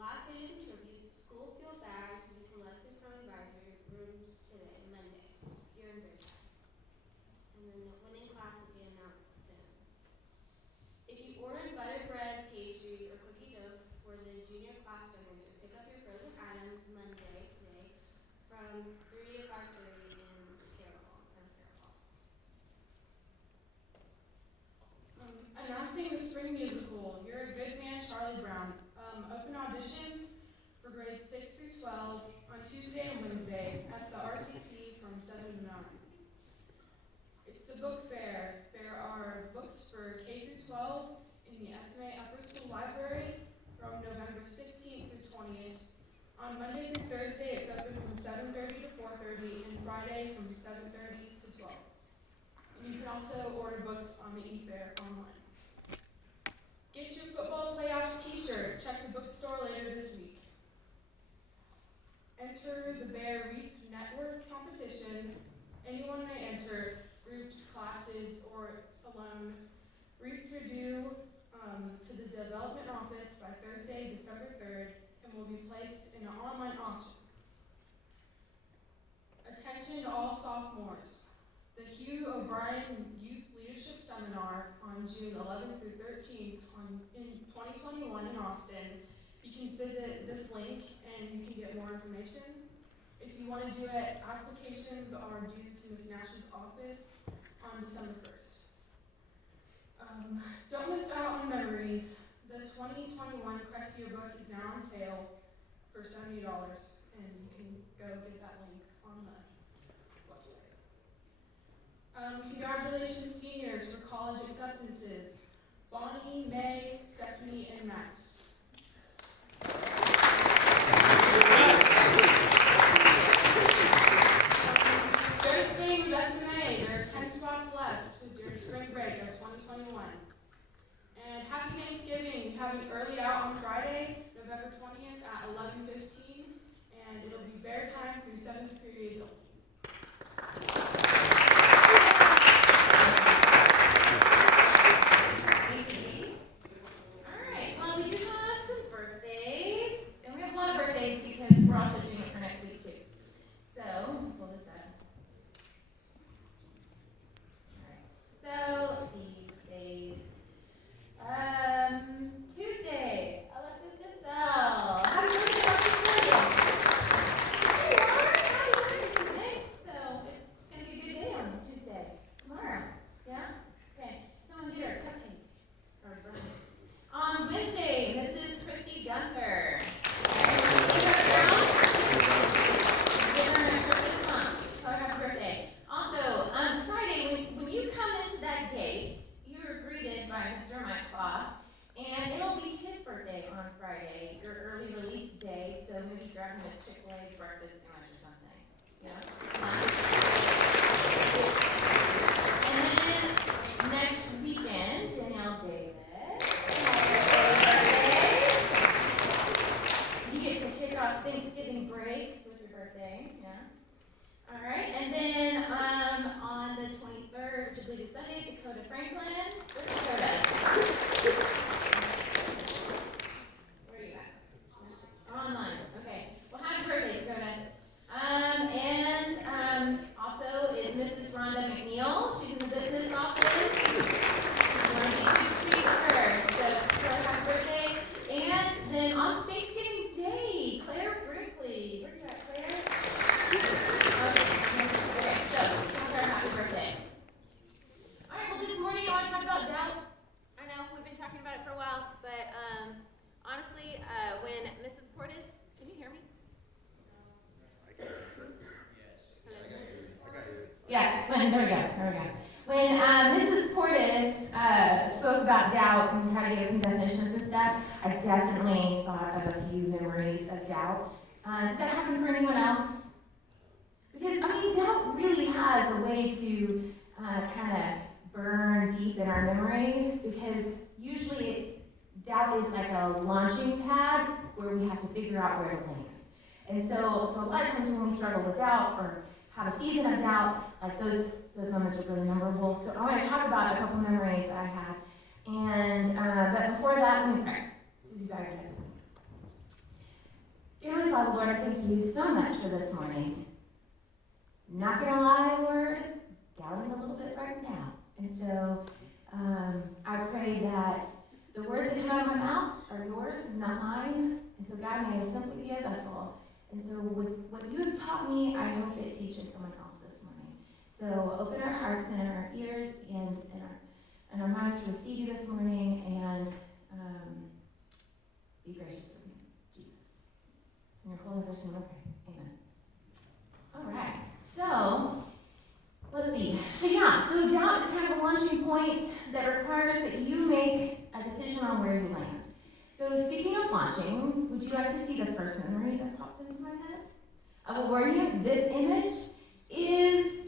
last day to contribute, school field bags will be collected from advisory rooms today, Monday, here in Bridgetown. And then the winning class will be announced soon. If you ordered butter bread, pastries, or cookie dough for the junior class fundraiser, pick up your frozen items Monday, today, from 3 to 5:30 in Carroll Hall. Announcing the spring musical, You're a Good Man, Charlie Brown. Open auditions for grades 6 through 12 on Tuesday and Wednesday at the RCC from 7 to 9. It's the book fair. There are books for K through 12 in the SMA Upper School Library from November 16th through 20th. On Monday through Thursday, it's open from 7:30 to 4:30, and Friday from 7:30 to 12. And you can also order books on the e-fair online. Get your football playoffs t-shirt. Check the bookstore later this week. Enter the Bear Reef Network competition. Anyone may enter, groups, classes, or alone. Wreaths are due to the development office by Thursday, December 3rd, and will be placed in an online auction. Attention all sophomores. The Hugh O'Brien Youth Leadership Seminar on June 11th through 13th in 2021 in Austin. You can visit this link and you can get more information. If you want to do it, applications are due to Ms. Nash's office on December 1st. Don't miss out on memories. The 2021 Crest Yearbook is now on sale for $70, and you can go get that link on the website. Congratulations, seniors, for college acceptances. Bonnie, May, Stephanie, and Max. Go to Spain with SMA. There are 10 spots left during spring break of 2021. And happy Thanksgiving. We have an early out on Friday, November 20th at 11:15, and it'll be bear time through 7th periods only. Alright, well, we do have some birthdays, and we have a lot of birthdays because we're also doing it for next week too. So, pull this up. Alright, so let's see, birthdays. Tuesday, Alexis Giselle. Happy birthday, Alexis. There you are. Happy birthday. So, it's going to be a good day on Tuesday. Tomorrow. Yeah? Okay. Someone get her a cupcake. Or a birthday. On Wednesday, Mrs. Christy Gunther. Give her a round. Give her an extra this month. Tell her happy birthday. Also, on Friday, when you come into that gate, you're greeted by Mr. Mike Claus, and it'll be his birthday on Friday, your early release day, so maybe grab him a Chick-fil-A breakfast sandwich or something. Yeah? And then next weekend, Danielle Davis. You get to kick off Thanksgiving break with your birthday, yeah? All right, and then on the 23rd, which I believe is Sunday, Dakota Franklin. Where's Dakota? Where are you at? Online. Okay. Well, happy birthday, Dakota. And also is Mrs. Rhonda McNeil. She's in the business office. You want to be good treat for her. So, tell her happy birthday. And then on Thanksgiving Day, Claire Brickley. Where you at, Claire? Okay, so tell her happy birthday. All right, well, this morning I want to talk about doubt. I know we've been talking about it for a while, but honestly, when Mrs. Portis, can you hear me? Yeah, there we go. When Mrs. Portis spoke about doubt and kind of gave some definitions and stuff, I definitely thought of a few memories of doubt. Did that happen for anyone else? Because, doubt really has a way to kind of burn deep in our memory, because usually doubt is like a launching pad where we have to figure out where to land. And so a lot of times when we struggle with doubt or have a season of doubt, like those moments are really memorable. So I want to talk about a couple memories that I had. And but before that, let me pray. You bow your heads with me. Dear Heavenly Father, Lord, I thank you so much for this morning. Not gonna lie, Lord, doubting a little bit right now. And so I pray that the words that come out of my mouth are yours, not mine. And so God, may I simply be a vessel. And so with what you have taught me, I hope it teaches someone else this morning. So open our hearts and our ears and our minds to receive you this morning, and be gracious with me, Jesus. In your holy name, I pray. Amen. All right. So let's see. So doubt is kind of a launching point that requires that you make a decision on where you land. So speaking of launching, would you like to see the first memory that popped into my head? I will warn you, this image is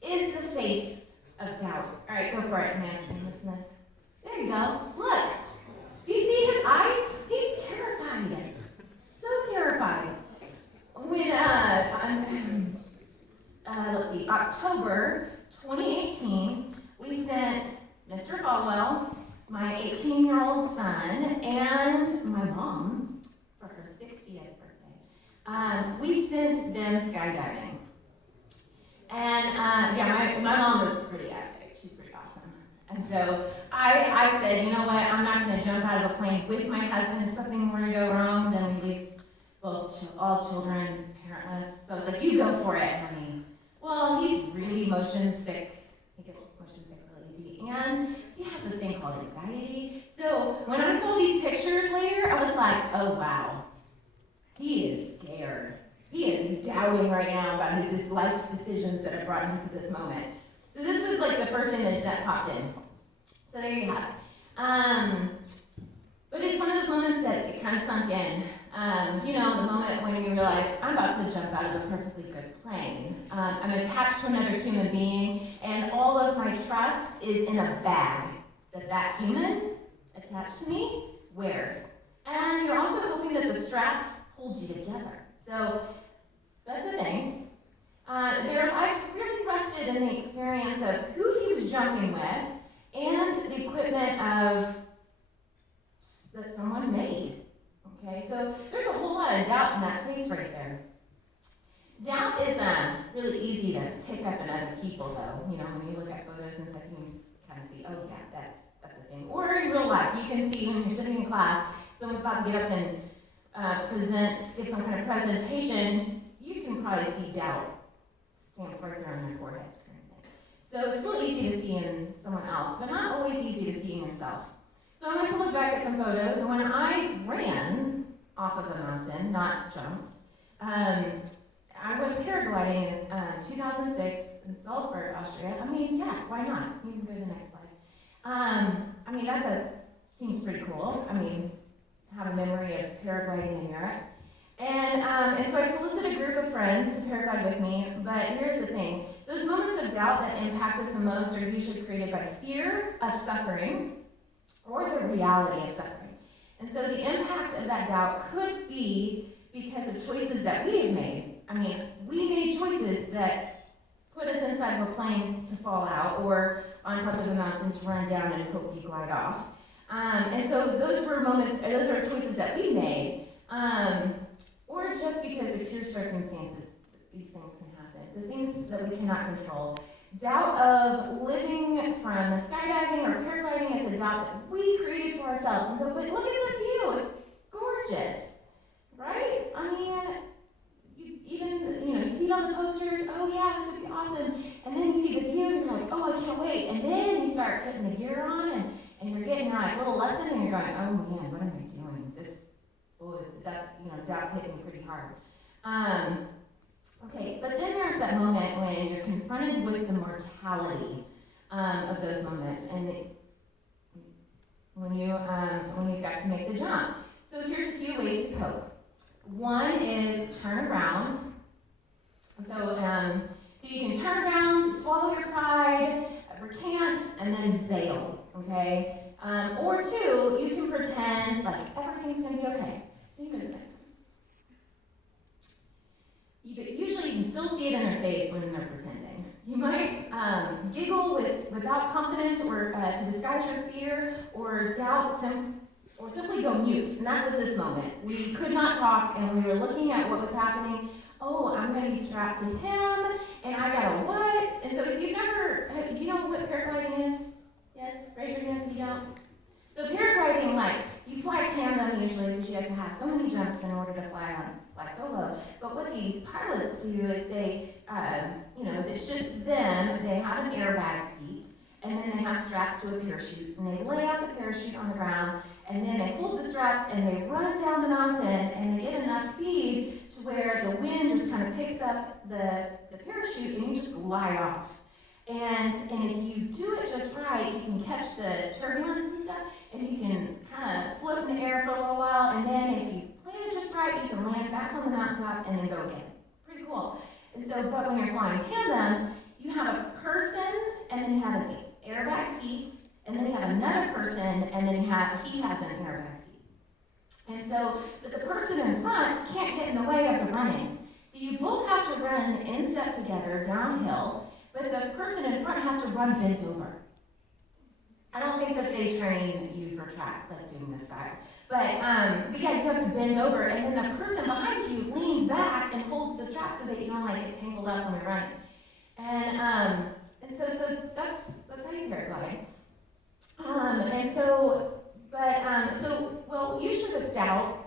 the face of doubt. All right, go for it, Nancy. Listen. There you go. Look. Do you see his eyes? He's terrified. So terrified. When let's see, October 2018, we sent Mr. Followell, my 18-year-old son, and my mom for her 60th birthday. We sent them skydiving. And my mom was pretty epic. She's pretty awesome. And so I said, you know what, I'm not going to jump out of a plane with my husband. If something were to go wrong, then we leave all children parentless. So I was like, you go for it, honey. Well, he's really motion sick. He gets motion sick really easy. And he has this thing called anxiety. So when I saw these pictures later, I was like, oh, wow. He is scared. He is doubting right now about his life decisions that have brought him to this moment. So this was like the first image that popped in. So there you have it. But it's one of those moments that it kind of sunk in. The moment when you realize, I'm about to jump out of a perfectly good plane. I'm attached to another human being, and all of my trust is in a bag that human attached to me wears. And you're also hoping that the straps hold you together. So that's the thing. Their lives really rested in the experience of who he was jumping with and the equipment that someone made. Okay, so there's a whole lot of doubt in that face right there. Doubt is really easy to pick up in other people, though. When you look at photos and stuff, you can kind of see, oh yeah, that's a thing. Or in real life, you can see when you're sitting in class, someone's about to get up and give some kind of presentation, you can probably see doubt stamped right there on your forehead. So it's really easy to see in someone else, but not always easy to see in yourself. So I went to look back at some photos, and when I ran off of a mountain, not jumped, I went paragliding in 2006 in Salzburg, Austria. Yeah, why not? You can go to the next slide. That seems pretty cool. Have a memory of paragliding in Europe. And so I solicited a group of friends to paraglide with me, but here's the thing. Those moments of doubt that impact us the most are usually created by fear of suffering or the reality of suffering. And so the impact of that doubt could be because of choices that we have made. We made choices that put us inside of a plane to fall out or on top of a mountain to run down and hope you glide off. And so those are choices that we made, or just because of pure circumstances, these things can happen. So things that we cannot control. Doubt of living from skydiving or paragliding is a doubt that we created for ourselves. And so, but look at this view, it's gorgeous, right? You see it on the posters, oh yeah, this would be awesome. And then you see the view and you're like, oh, I can't wait. And then you start putting the gear on and you're getting a little lesson and you're going, oh man, what am I doing? Doubt's hitting pretty hard. Okay, but then there's that moment when you're confronted with the mortality of those moments, and when you've got to make the jump. So here's a few ways to cope. One is turn around. So you can turn around, swallow your pride, recant, and then bail. Okay. Or two, you can pretend like everything's going to be okay. So you go to the next one. Usually you can still see it in their face when they're pretending. You might giggle without confidence or to disguise your fear, or doubt or simply go mute. And that was this moment. We could not talk, and we were looking at what was happening. Oh, I'm going to be strapped to him, and I got a what? And so if you've never, do you know what paragliding is? Yes? Raise your hands if you don't. So paragliding, like, you fly tandem usually because you have to have so many jumps in order to fly solo. But what these pilots do is they, it's just them. They have an airbag seat, and then they have straps to a parachute, and they lay out the parachute on the ground, and then they hold the straps and they run down the mountain, and they get enough speed to where the wind just kind of picks up the parachute, and you just glide off. And if you do it just right, you can catch the turbulence and stuff, and you can kind of float in the air for a little while, and then if you plan it just right, you can land back on the mountaintop and then go again. Pretty cool. And so, but when you're flying tandem, you have a person, and then you have an airbag seat, and then you have another person, and then he has an airbag seat. And so, but the person in front can't get in the way of the running. So you both have to run in step together downhill, but the person in front has to run bent over. I don't think that they train you for track, like doing this style. But yeah, you have to bend over, and then the person behind you leans back and holds the strap so that you don't like get tangled up when you're running. And so that's how you paraglide. Usually with doubt,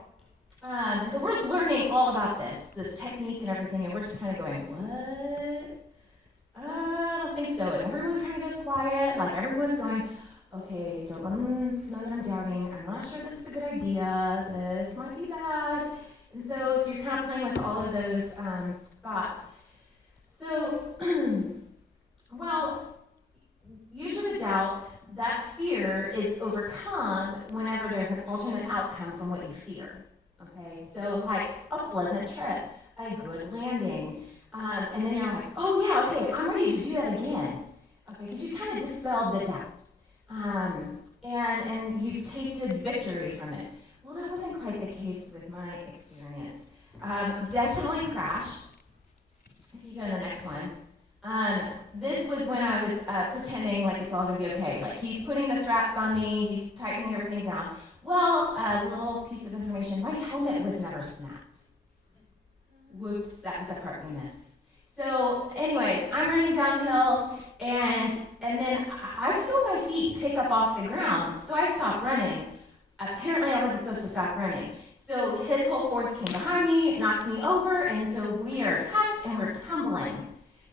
so we're learning all about this technique and everything, and we're just kind of going, what? I don't think so. And everyone kind of goes quiet, like everyone's going, okay, don't know that I'm doubting. I'm not sure this is a good idea. This might be bad. And so you're kind of playing with all of those thoughts. So, usually with doubt, that fear is overcome whenever there's an alternate outcome from what you fear. Okay, so like a pleasant trip, a good landing, and then you're like, oh yeah, okay, I'm ready to do that again. Okay, because you kind of dispelled the doubt, and you've tasted victory from it. Well, that wasn't quite the case with my experience. Definitely crashed. If you go to the next one. This was when I was pretending like it's all going to be okay. Like, he's putting the straps on me, he's tightening everything down. Well, a little piece of information, my helmet was never snapped. Whoops, that was the part we missed. So, anyways, I'm running downhill, and then I feel my feet pick up off the ground, so I stop running. Apparently, I wasn't supposed to stop running. So his whole force came behind me, knocked me over, and so we are touched, and we're tumbling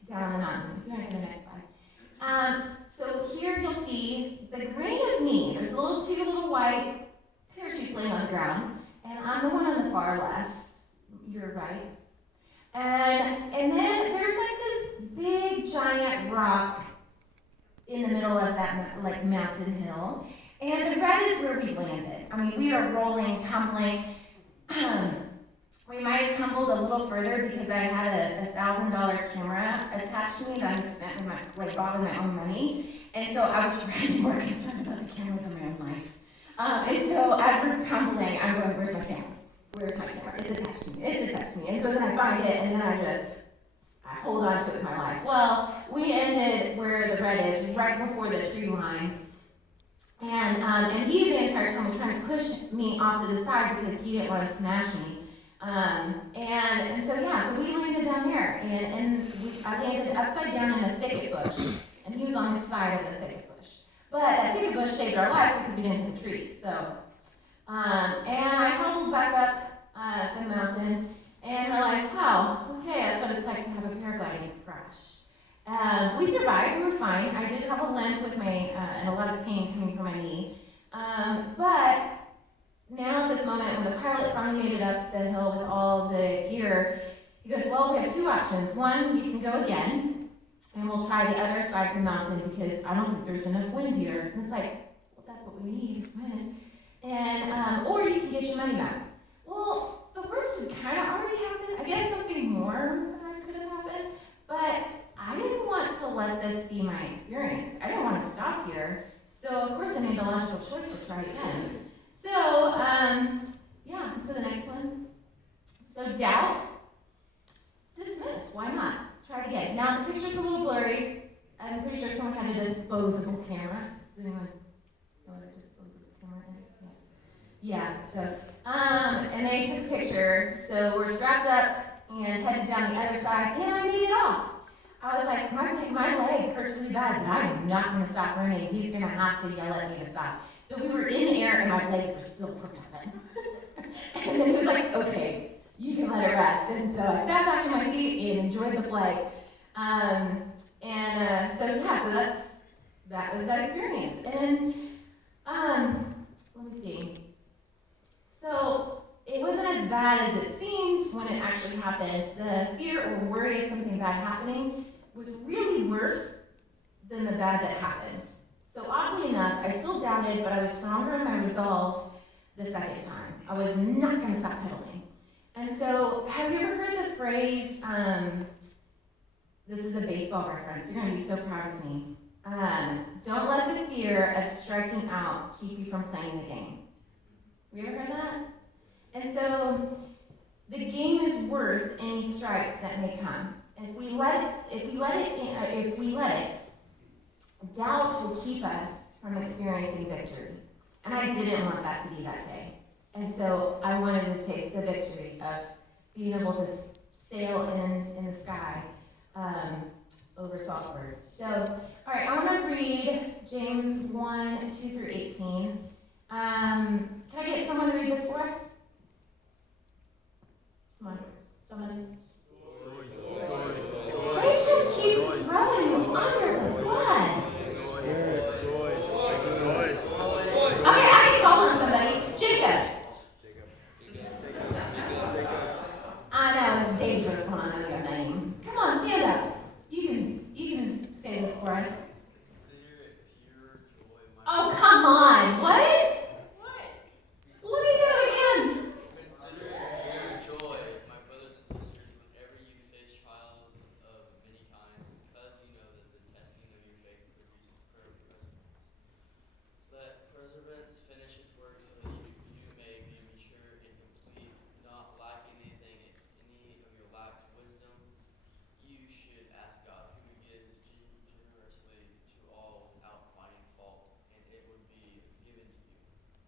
down the mountain. If you want to go to the next slide. So here you'll see the green is me. There's two little white parachutes laying on the ground, and I'm the one on the far left. You're right. And then there's like this big giant rock in the middle of that like mountain hill, and the red is where we landed. I mean, we are rolling, tumbling. We might have tumbled a little further because I had a $1,000 camera attached to me that I had spent with bought with my own money, and so I was really more concerned about the camera than my own life. And so as we're tumbling, I'm going, where's my camera? Where's my camera? It's attached to me. It's attached to me. And so then I find it, and then I hold on to it with my life. Well, we ended where the red is, right before the tree line. And he the entire time was trying to push me off to the side because he didn't want to smash me. So we landed down there, and I landed upside down in a thicket bush, and he was on the side of the thicket bush. But that thicket bush saved our life because we didn't hit the trees. So, and I hobbled back up the mountain and realized, wow, okay, that's what it's like to have a paragliding crash. We survived, we were fine. I did have a limp with and a lot of pain coming from my knee. But now at this moment, when the pilot finally made it up the hill with all the gear, he goes, well, we have two options. One, you can go again, and we'll try the other side of the mountain because I don't think there's enough wind here. And it's like, well, that's what we need, is wind. And, or you can get your money back. Well, the worst had kind of already happened. I guess something more could have happened, but I didn't want to let this be my experience. I didn't want to stop here. So, of course, I made the logical choice to try again. So, so the next one. So, doubt, dismiss, why not? Try it again. Now, the picture's a little blurry. I'm pretty sure someone had a disposable camera. Does anyone know what a disposable camera is? Yeah, so, and they took a picture, so we're strapped up and headed down the other side, and I made it off. I was like, my leg hurts really bad, but I am not gonna stop running. He's gonna have to yell at me to stop. So we were in the air, and my legs were still propelling. And then he was like, okay, you can let it rest. And so I sat back in my seat and enjoyed the flight. So that was that experience. And let me see. So it wasn't as bad as it seemed when it actually happened. The fear or worry of something bad happening was really worse than the bad that happened. So oddly enough, I still doubted, but I was stronger in my resolve the second time. I was not going to stop pedaling. And so, have you ever heard the phrase, this is a baseball reference, you're going to be so proud of me. Don't let the fear of striking out keep you from playing the game. Have you ever heard that? And so, the game is worth any strikes that may come. If we let it, doubt will keep us from experiencing victory. And I didn't want that to be that day. And so I wanted to taste the victory of being able to sail in the sky over Salford. So, all right, I want to read James 1, 2 through 18. Can I get someone to read this for us? Come on, someone. They just keep throwing under the bus. Okay, I can call on somebody. Jacob. I know, it's dangerous when I know your name. Come on, stand up. You can say this for us. Oh, come on. What? Let me do it again. Consider it pure joy, my brothers and sisters, whenever you face trials of many kinds, because you know that the testing of your faith produces perseverance. Let perseverance finish its work so that you may be mature and complete, not lacking anything. If any of you lacks wisdom, you should ask God, who gives generously to all without finding fault, and it would be given to you.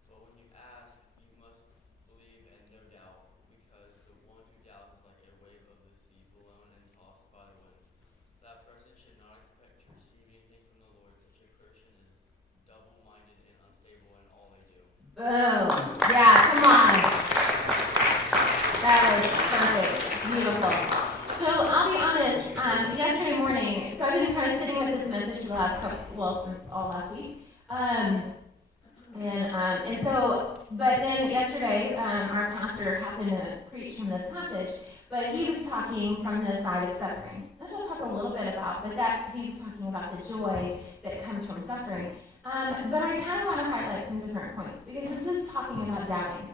But when you ask, you must believe and no doubt, because the one who doubts is like a wave of the sea, blown and tossed by the wind. That person should not expect to receive anything from the Lord. Such a person is double-minded and unstable in all they do. Boom. Yeah, come on. That was perfect. Beautiful. So I'll be honest, yesterday morning, so I've been kind of sitting with this message for the last since all last week. But then yesterday, our pastor happened to preach from this passage, but he was talking from the side of suffering. That's what I'll talk a little bit about, but that he was talking about the joy that comes from suffering. But I kind of want to highlight some different points, because this is talking about doubting.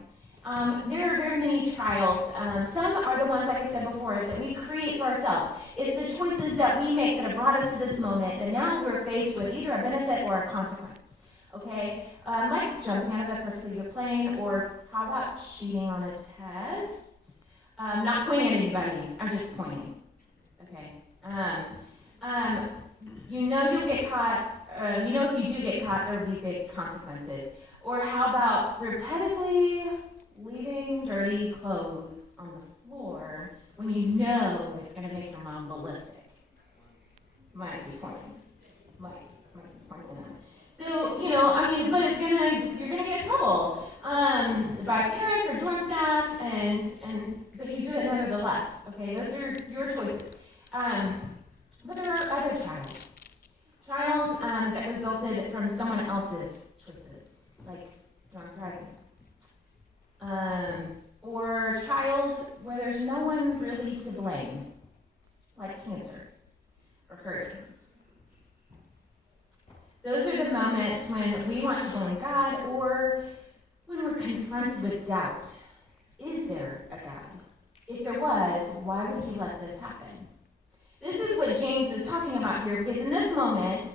There are very many trials. Some are the ones, like I said before, that we create for ourselves. It's the choices that we make that have brought us to this moment, that now we're faced with either a benefit or a consequence. Okay? Like jumping out of a perfectly good plane, or how about cheating on a test? Not pointing at anybody, I'm just pointing. Okay? You know you'll get caught, you know if you do get caught, there will be big consequences. Or how about repetitively leaving dirty clothes on the floor when you know it's going to make your mom ballistic? Might be pointing. Might be pointing at. So, but you're gonna get in trouble by parents or dorm staff, but you do it nevertheless. Okay, those are your choices. But there are other trials that resulted from someone else's choices, like drunk driving, or trials where there's no one really to blame, like cancer or hurricanes. Those are the moments when we want to blame God, or when we're confronted with doubt. Is there a God? If there was, why would he let this happen? This is what James is talking about here, because in this moment,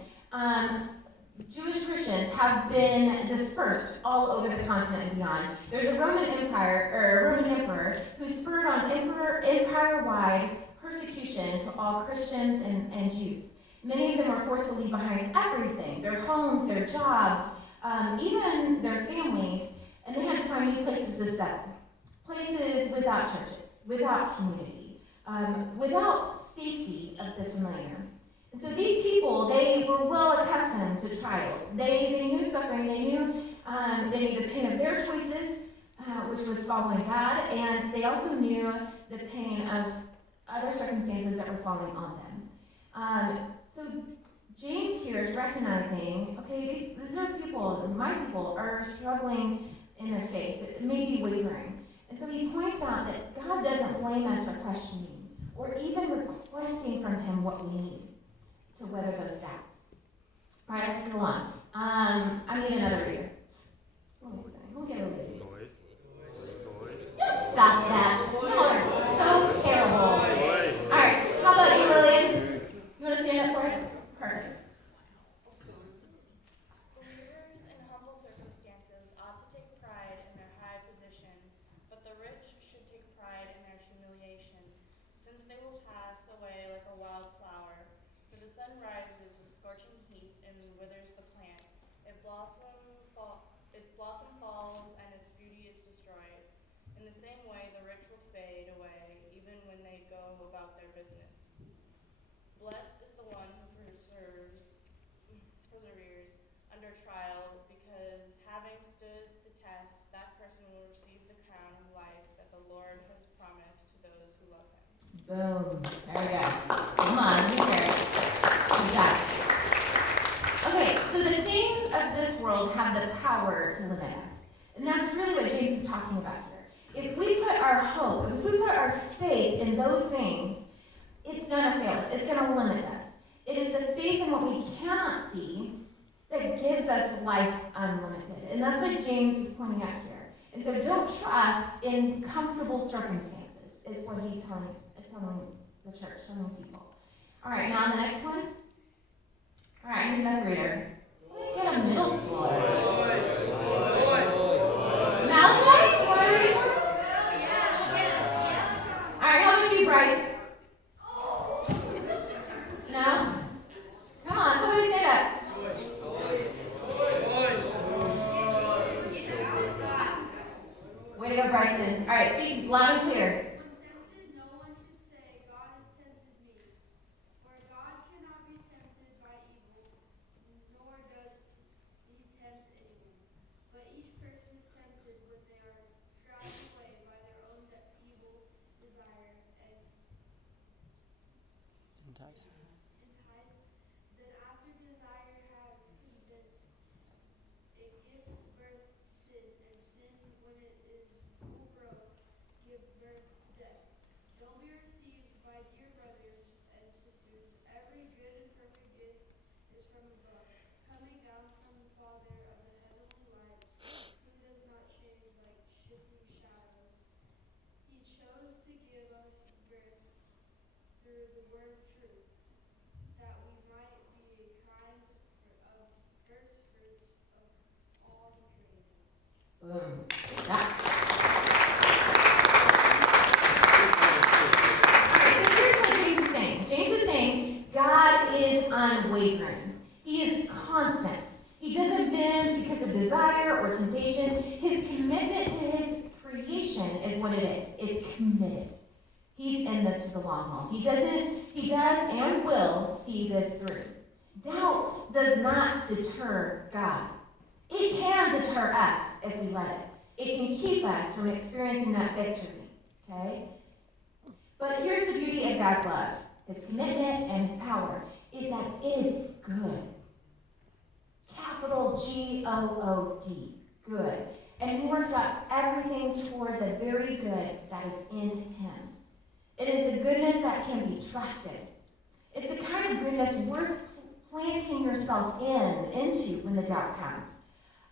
Jewish Christians have been dispersed all over the continent and beyond. There's a Roman emperor who spurred on empire-wide persecution to all Christians and Jews. Many of them are forced to leave behind everything, their homes, their jobs, even their families, and they had to find new places to settle. Places without churches, without community, without safety of the familiar. And so these people, they were well accustomed to trials. They knew suffering. They knew the pain of their choices, which was following God, and they also knew the pain of other circumstances that were falling on them. So James here is recognizing, okay, these are people, my people, are struggling in their faith, maybe wavering. And so he points out that God doesn't blame us for questioning or even requesting from him what we need to weather those doubts. All right, let's go on. I need another reader. We'll get a reader. Just stop that. You all are so terrible. All right, how about you, Lillian? You want to stand up for us? Perfect. Believers in humble circumstances ought to take pride in their high position, but the rich should take pride in their humiliation, since they will pass away like a wild flower. For the sun rises with scorching heat and withers the plant. Its blossom falls and its beauty is destroyed. In the same way, the rich will fade away, even when they go about their business. Blessed is the one who perseveres under trial, because having stood the test, that person will receive the crown of life that the Lord has promised to those who love him. Boom. There we go. Come on, you hear it. You got it. Okay, so the things of this world have the power to limit us. And that's really what James is talking about here. If we put our hope, if we put our faith in those things, it's going to fail us. It's going to limit us. It is the faith in what we cannot see that gives us life unlimited. And that's what James is pointing out here. And so don't trust in comfortable circumstances, is what he's telling the church, telling people. All right, now on the next one. All right, I need another reader. We get a middle schooler. Malachi, you want to read for us? All right, how about you, Bryce? No? Come on, somebody stand up. Way to go, Bryson. All right, speak loud and clear. Boom. Here's what James is saying. James is saying God is unwavering. He is constant. He doesn't bend because of desire or temptation. His commitment to his creation is what it is. It's committed. He's in this for the long haul. He does and will see this through. Doubt does not deter God. It can deter us if we let it. It can keep us from experiencing that victory, okay? But here's the beauty of God's love, his commitment and his power, is that it is good. Capital G-O-O-D, good. And he works out everything toward the very good that is in him. It is the goodness that can be trusted. It's the kind of goodness worth planting yourself into when the doubt comes.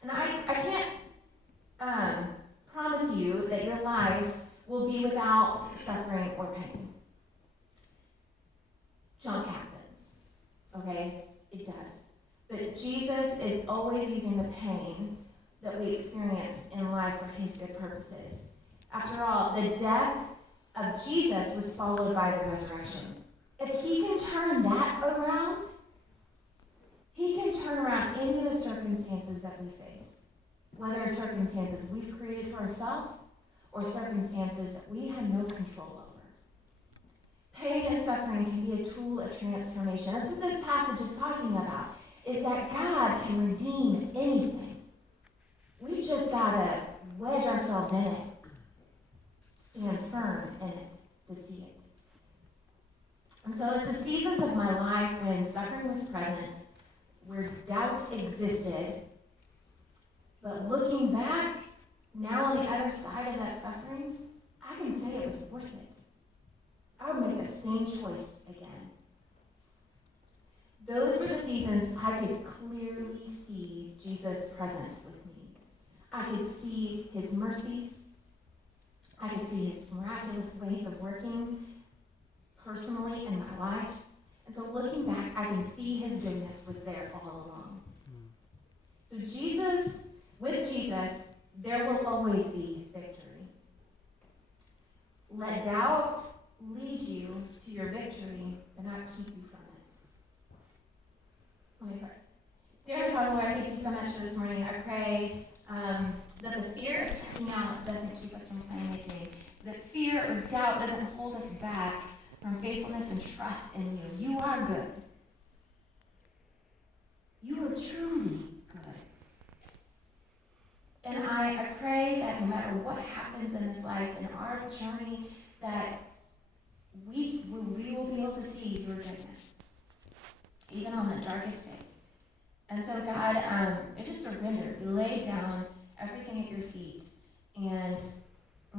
And I can't promise you that your life will be without suffering or pain. Junk happens, okay? It does. But Jesus is always using the pain that we experience in life for his good purposes. After all, the death of Jesus was followed by the resurrection. If he can turn that around, he can turn around any of the circumstances that we face. whether circumstances we've created for ourselves or circumstances that we have no control over. Pain and suffering can be a tool of transformation. That's what this passage is talking about, is that God can redeem anything. We just gotta wedge ourselves in it, stand firm in it to see it. And so it's the seasons of my life when suffering was present, where doubt existed, but looking back, now on the other side of that suffering, I can say it was worth it. I would make the same choice again. Those were the seasons I could clearly see Jesus present with me. I could see his mercies. I could see his miraculous ways of working personally in my life. And so looking back, I can see his goodness was there all along. So with Jesus, there will always be victory. Let doubt lead you to your victory, but not keep you from it. Let me pray. Dear Father, Lord, I thank you so much for this morning. I pray that the fear of stepping out doesn't keep us from playing with you. That fear or doubt doesn't hold us back from faithfulness and trust in you. You are good. You are truly good. And I pray that no matter what happens in this life, in our journey, that we will be able to see your goodness, even on the darkest days. And so, God, I just surrender. We lay down everything at your feet, and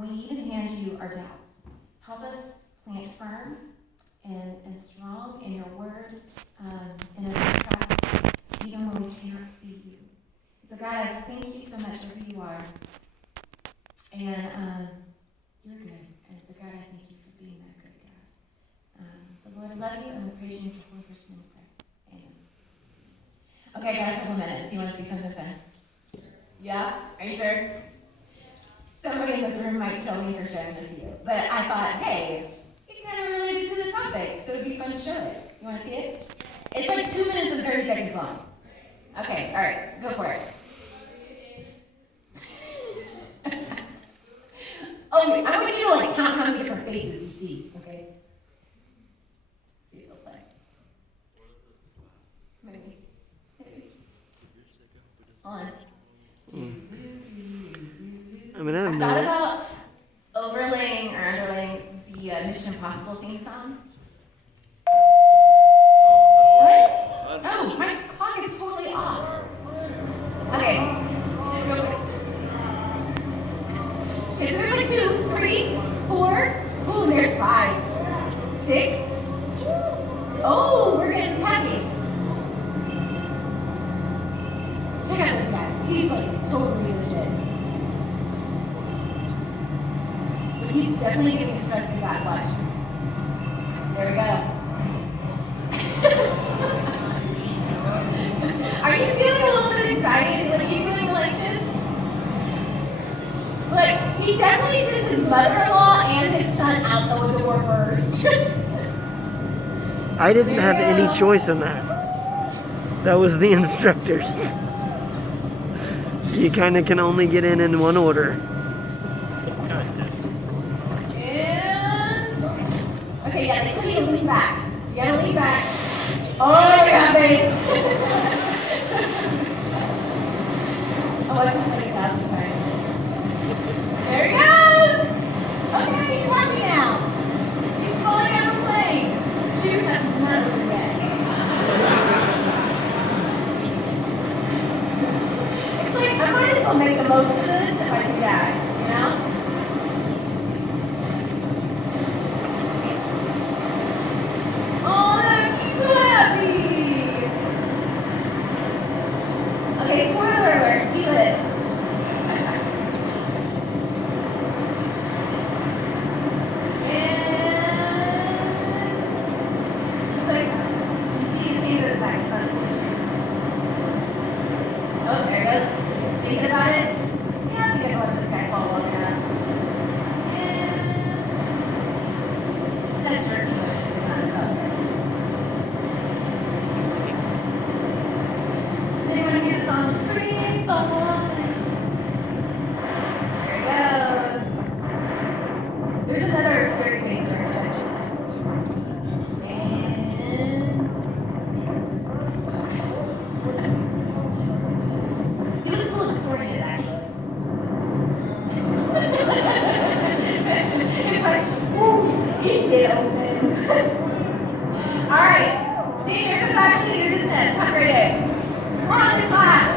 we even hand you our doubts. Help us plant firm and strong in your word, and in our trust, even when we cannot see you. So, God, I thank you so much for who you are, and you're good. And so, God, I thank you for being that good God. So, Lord, I love you, and we praise you in your holy first name. Amen. Okay, I got a couple minutes. You want to see something fun? Yeah? Are you sure? Somebody in this room might kill me for showing this to you. But I thought, hey, it kind of related to the topic, so it'd be fun to show it. You want to see it? It's like 2 minutes and 30 seconds long. Okay, all right, go for it. Oh, I want you to like count how many different faces you see, okay? See if they'll play. Maybe. On. I mean, I I've don't thought know. about overlaying or underlaying the Mission Impossible theme song. What? Oh, my clock is totally off. Okay, real quick. Okay, so there's like 2, 3, 4. Ooh, there's 5, 6. Oh, we're getting happy. Check out this guy. He's like totally legit. But he's definitely giving stress to God. Watch. There we go. Are you feeling a little bit excited? Like, are you feeling malicious? Like, he definitely sends his mother-in-law and his son out the door first. I didn't have any choice in that. That was the instructors. You kind of can only get in one order. And okay, yeah, they tell you to lean back. You gotta lean back. Oh, yeah, babe. Oh, I just said it 1,000 times. There he goes. Okay, he's happy now. He's falling out of a plane. Shoot, that's not over yet. It's like, I might as well make the most of this if I do that, you know? Oh, look, he's so happy. Okay, spoiler alert, he lived. It did open. All right. Seniors and faculty, you're dismissed. Have a great day. Come on in class.